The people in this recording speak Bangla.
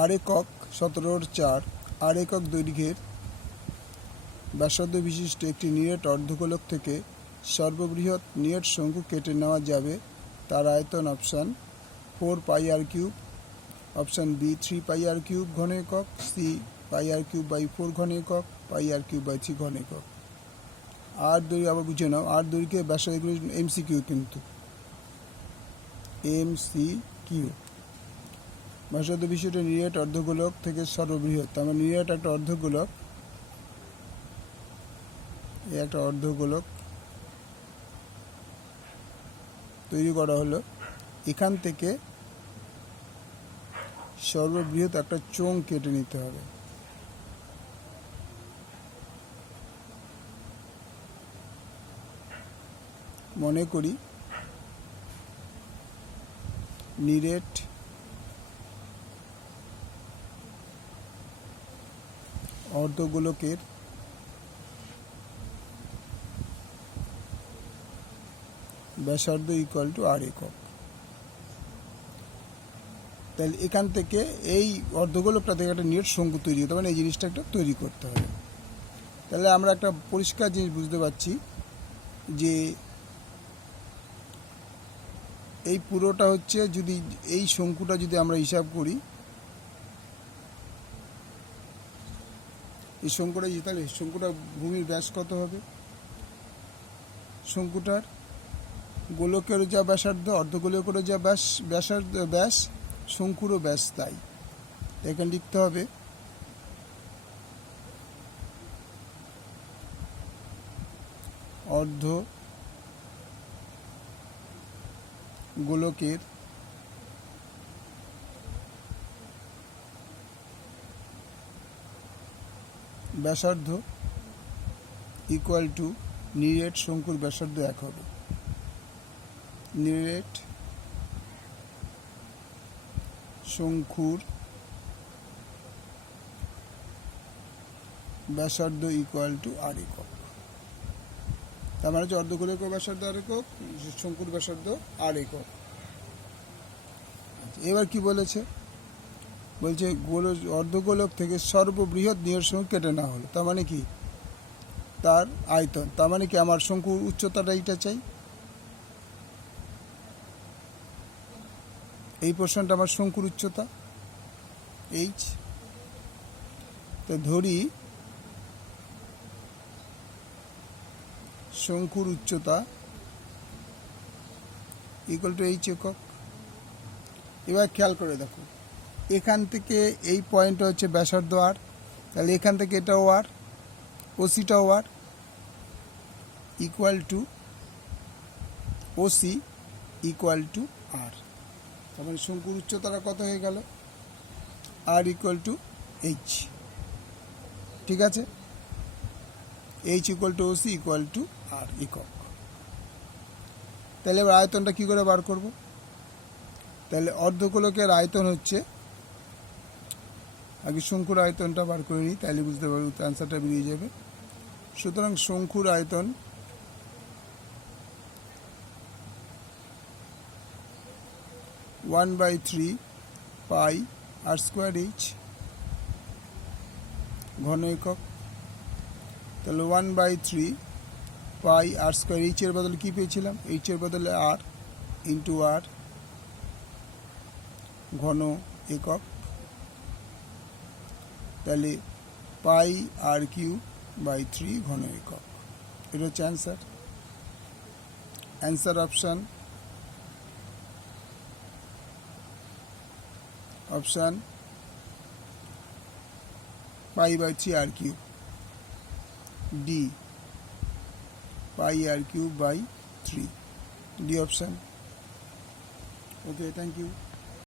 আর একক 17/4 আর একক দৈর্ঘ্যের ব্যাসার্ধ বিশিষ্ট একটি নিরেট অর্ধগোলক থেকে সর্ববৃহৎ নিরেট শঙ্কু কেটে নেওয়া যাবে। তার আয়তন option 4πr3, option B 3πr3 ঘন একক, সি πr3/4 ঘন একক, πr3/3 ঘন একক। আর দৈর্ঘ্য আবার বুঝে নাও, আর দৈর্ঘ্যে ব্যাসার্ধ এমসিকিউ, কিন্তু এমসিকিউ ব্যাসার্ধ বিশিষ্ট নিরেট অর্ধগোলক থেকে সর্ববৃহৎ, তার মানে নিরেট একটা অর্ধগোলক, একটা অর্ধগোলক তৈরি করা হলো। এখান থেকে সর্ববৃহৎ একটা চোঙ কেটে নিতে হবে। মনে করি নিরেট অর্ধগোলকের ব্যাসার্ধ ইকুয়াল টু আর একক। তাহলে এখান থেকে এই অর্ধগোলকটা থেকে একটা নিরেট শঙ্কু তৈরি হতে হবে, এই জিনিসটা একটা তৈরি করতে হবে। তাহলে আমরা একটা পরিষ্কার জিনিস বুঝতে পারছি যে এই পুরোটা হচ্ছে, যদি এই শঙ্কুটা যদি আমরা হিসাব করি, এই শঙ্কুটা তাহলে শঙ্কুটার ভূমির ব্যাস কত হবে? শঙ্কুটার গোলকেরও যা ব্যাসার্ধ, অর্ধগোলকেরও যা ব্যাস, শঙ্কুরও ব্যাস তাই। এখানে লিখতে হবে অর্ধ গোলকের ব্যাসার্ধ ইকুয়াল টু নিরেট শঙ্কুর ব্যাসার্ধ এক হবে। নিরেট শঙ্কুর ব্যাসার্ধ ইকুয়াল টু আর একক। তার মানে হচ্ছে অর্ধগোলকের ব্যাসার্ধ আর একক, শঙ্কুর ব্যাসার্ধ আর একক। এবার কি বলেছে? বলছে অর্ধগোলক থেকে সর্ববৃহৎ নিরেট শঙ্কু কেটে নেওয়া হলো, তার মানে কি? তার আয়তন। তার মানে কি আমার শঙ্কুর উচ্চতাটা এইটা চাই, এই পোর্শনটা আমার শঙ্কুর উচ্চতা এইচ। তো ধরি শঙ্কুর উচ্চতা ইকুয়াল টু এইচ একক। এবার খেয়াল করে দেখো, এখান থেকে এই পয়েন্টটা হচ্ছে ব্যাসার্ধ আর, তাহলে এখান থেকে এটাও আর, ওসিটাও R, equal to OC equal to R. তার মানে শঙ্কুর উচ্চতাটা কত হয়ে গেল? R equal to H. ঠিক আছে, H equal to OC equal to R একক। তাহলে এবার আয়তনটা কী করে বার করব? তাহলে অর্ধগোলকের আয়তন হচ্ছে, আগে শঙ্কুর আয়তনটা বার করে নিই, তাহলে বুঝতে পারবো, আনসারটা বেরিয়ে যাবে। সুতরাং শঙ্কুর আয়তন one by 3 pi r square h ঘন একক। তাহলে 1/3 পাই আর স্কোয়ার, এইচের বদলে কী পেয়েছিলাম? এইচের বদলে আর ইন্টু আর ঘন একক। তাহলে পাই আর কিউ বাই 3 ঘন একক। এটা হচ্ছে answer. Answer option π/3 R cube, D πr3/3, D option. Okay, thank you.